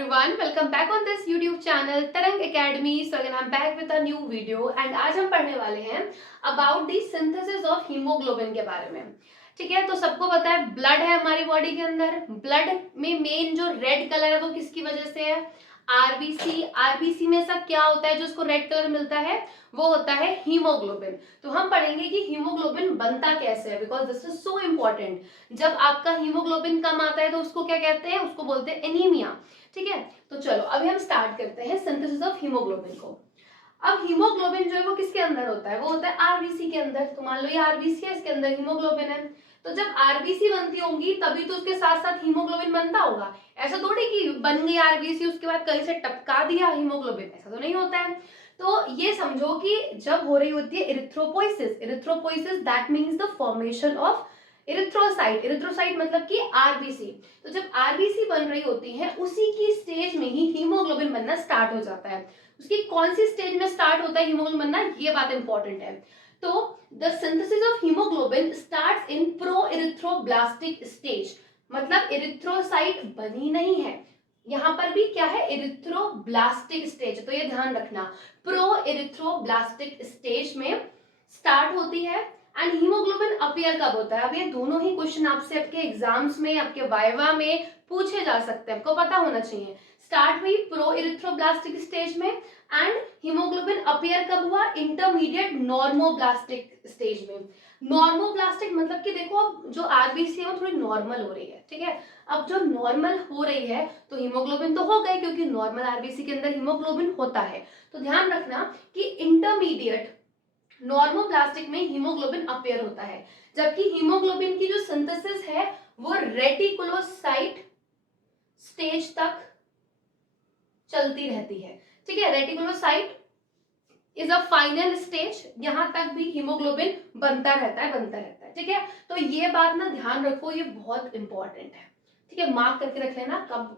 everyone, welcome back on this YouTube channel Tarang Academy. So again I'm back with a new video and आज हम पढ़ने वाले हैं about the synthesis of hemoglobin के बारे में. ठीक है, तो सबको पता है ब्लड है हमारी बॉडी के अंदर. ब्लड में मेन जो रेड कलर है वो किसकी वजह से है? आरबीसी. आरबीसी में सब क्या होता है जो उसको रेड कलर मिलता है? वो होता है हीमोग्लोबिन. तो हम पढ़ेंगे कि हीमोग्लोबिन बनता कैसे है, because this is so important. जब आपका हीमोग्लोबिन कम आता है तो उसको क्या कहते हैं? उसको बोलते हैं एनीमिया. ठीक है, तो चलो अभी हम स्टार्ट करते हैं सिंथेसिस ऑफ हीमोग्लोबिन को. अब हीमोग्लोबिन जो है वो किसके अंदर होता है? वो होता है आरबीसी के अंदर. तो मान लो ये आरबीसी है, इसके अंदर हीमोग्लोबिन है. तो जब आरबीसी बनती होंगी तभी तो उसके साथ साथ हीमोग्लोबिन बनता होगा. ऐसा थोड़ी कि बन गई आरबीसी उसके बाद कहीं से टपका दिया हीमोग्लोबिन, ऐसा तो नहीं होता है. तो ये समझो कि जब हो रही होती है erythropoiesis. Erythropoiesis that means the formation of erythrocyte. Erythrocyte मतलब कि आरबीसी. तो जब आरबीसी बन रही होती है उसी की स्टेज में ही हीमोग्लोबिन बनना स्टार्ट हो जाता है. उसकी कौन सी स्टेज में स्टार्ट होता है हीमोग्लोबिन बनना, ये बात इंपॉर्टेंट है. तो the synthesis of haemoglobin starts in proerythroblastic stage. मतलब इरिथ्रोसाइट बनी नहीं है, यहाँ पर भी क्या है? Erythroblastic stage. तो ये ध्यान रखना, प्रो इरिथ्रोब्लास्टिक स्टेज में स्टार्ट होती है. एंड हीमोग्लोबिन अपीयर कब होता है? अब ये दोनों ही क्वेश्चन आपसे आपके एग्जाम्स में, आपके वाइवा में पूछे जा सकते हैं, आपको पता होना चाहिए. स्टार्ट हुई प्रो इरिथ्रोब्लास्टिक स्टेज में एंड हीमोग्लोबिन अपीयर कब हुआ? इंटरमीडिएट नॉर्मोब्लास्टिक स्टेज में. नॉर्मोब्लास्टिक मतलब कि देखो अब जो आरबीसी है वो थोड़ी नॉर्मल हो रही है. ठीक है, अब जो नॉर्मल हो रही है तो हीमोग्लोबिन तो हो गई, क्योंकि नॉर्मल आरबीसी के अंदर हीमोग्लोबिन होता है. तो ध्यान रखना कि इंटरमीडिएट नॉर्मोप्लास्टिक में हीमोग्लोबिन अपीयर होता है, जबकि हीमोग्लोबिन की जो सिंथेसिस है वो रेटिकुलोसाइट स्टेज तक चलती रहती है. ठीक है, reticulocyte is a final stage. यहां तक भी हीमोग्लोबिन बनता रहता है. ठीक है, तो ये बात ना ध्यान रखो, ये बहुत इंपॉर्टेंट है. ठीक है, मार्क करके रख लेना कब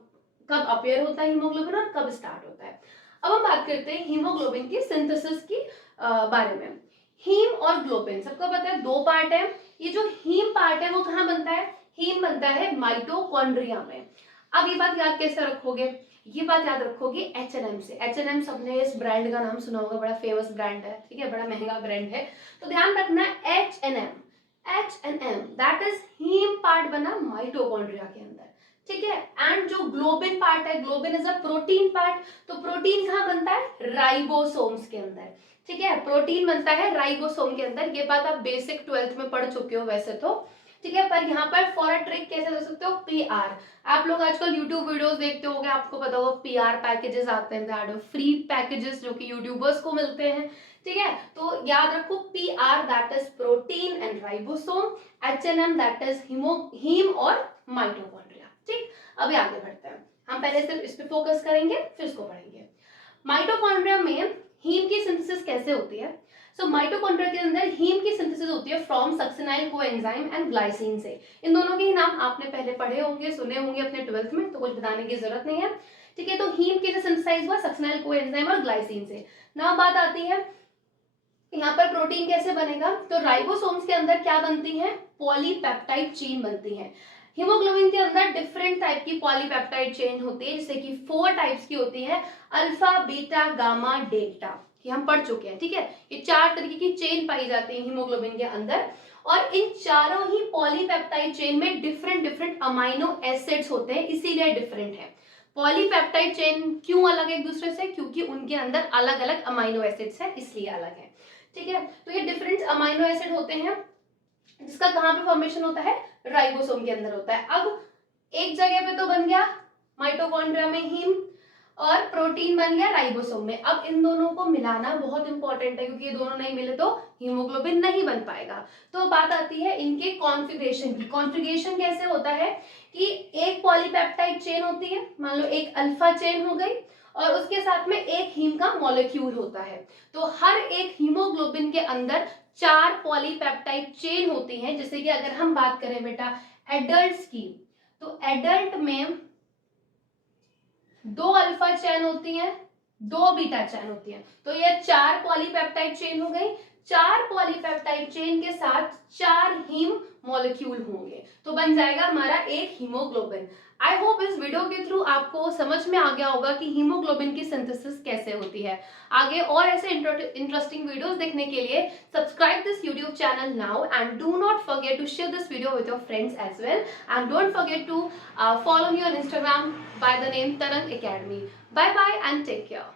कब अपीयर होता है हीमोग्लोबिन और कब स्टार्ट होता है. अब हम बात करते हैं हीमोग्लोबिन की सिंथेसिस की बारे में. हीम और ग्लोबिन सबको पता है दो पार्ट है. ये जो हीम पार्ट है वो कहाँ बनता है? हीम बनता है माइटोकॉन्ड्रिया में. अब ये बात याद कैसे रखोगे? ये बात याद रखोगे H&M से. H&M सबने इस ब्रांड का नाम सुना होगा, बड़ा फेमस ब्रांड है. ठीक है, बड़ा महंगा ब्रांड है. तो ध्यान रखना H&M that is heme part बना माइटोकॉन्ड्रिया के अंदर. ठीक है, एंड जो ग्लोबिन पार्ट है, globin is a protein part. तो प्रोटीन कहाँ बनता है? राइबोसोम्स के अंदर. ठीक है, प्रोटीन बनता है राइबोसोम के अंदर. ये बात आप बेसिक 12th में पढ़ चुके हो वैसे तो. ठीक है, पर यहाँ पर फॉर अ ट्रिक कैसे दे सकते हो? पीआर. आप लोग आजकल यूट्यूब वीडियोस देखते होंगे, आपको पता होगा पीआर पैकेजेस आते हैं, दैट फ्री पैकेजेस जो कि यूट्यूबर्स को मिलते हैं. ठीक है, तो याद रखो PR that is protein and ribosome, H&M that is heme और माइटोकॉन्ड्रिया. ठीक, अभी आगे बढ़ते हैं. हम पहले सिर्फ इस पे फोकस करेंगे फिर इसको पढ़ेंगे. माइटोकॉन्ड्रिया में हीम की सिंथेसिस कैसे होती है? सो माइटोकॉन्ड्रिया के अंदर हीम की सिंथेसिस होती है from succinyl coenzyme and glycine से. इन दोनों के ही नाम आपने पहले पढ़े होंगे, सुने होंगे अपने 12th में, तो कुछ बताने की जरूरत नहीं है. ठीक है, तो हीम कैसे सिंथेसाइज हुआ? सक्सिनाइल कोएंजाइम और ग्लाइसिन से. नाउ बात आती है यहाँ पर प्रोटीन कैसे बनेगा. तो राइबोसोम्स के अंदर क्या बनती है? पॉलीपेप्टाइड चेन बनती है. हीमोग्लोबिन के अंदर डिफरेंट टाइप की पॉलीपेप्टाइड चेन होती है, जैसे कि 4 टाइप्स की होती है, अल्फा बीटा गामा डेल्टा. ये हम पढ़ चुके हैं. ठीक है, ये 4 तरीके की चेन पाई जाती है हीमोग्लोबिन के अंदर. और इन चारों ही पॉलीपेप्टाइड चेन में डिफरेंट अमाइनो एसिड्स होते हैं, इसीलिए डिफरेंट है. पॉलीपेप्टाइड चेन क्यों अलग है एक दूसरे से? क्योंकि उनके अंदर अलग अलग अमाइनो एसिड्स है, इसलिए अलग है. ठीक है, तो ये डिफरेंट अमाइनो एसिड होते हैं, जिसका कहाँ पे फॉर्मेशन होता है? राइबोसोम के अंदर होता है. अब एक जगह पे तो बन गया माइटोकॉन्ड्रिया में हीम, और प्रोटीन बन गया राइबोसोम में. अब इन दोनों को मिलाना बहुत इंपॉर्टेंट है, क्योंकि ये दोनों नहीं मिले तो हीमोग्लोबिन नहीं बन पाएगा. तो बात आती है इनके कॉन्फ़िगरेशन की. कॉन्फ़िगरेशन कैसे होता है कि एक पॉलीपेप्टाइड चेन होती है, मान लो एक अल्फा चेन हो गई, और उसके साथ में एक हीम का मॉलिक्यूल होता है. तो हर एक हीमोग्लोबिन के अंदर 4 पॉलीपेप्टाइड चेन होती हैं. जैसे कि अगर हम बात करें बेटा एडल्ट्स की, तो एडल्ट में 2 अल्फा चेन होती हैं, 2 बीटा चेन होती हैं. तो ये 4 पॉलीपेप्टाइड चेन हो गई. 4 पॉलीपेप्टाइड चेन के साथ 4 हीम मॉलिक्यूल होंगे, तो बन जाएगा हमारा एक हीमोग्लोबिन। आई होप इस वीडियो के थ्रू आपको समझ में आ गया होगा कि हीमोग्लोबिन की सिंथेसिस कैसे होती है। आगे और ऐसे इंटरेस्टिंग वीडियोस देखने के लिए subscribe this YouTube channel now and do not forget to share this video with your friends as well and don't forget to follow me on Instagram by the name Tarang Academy. Bye bye and take care.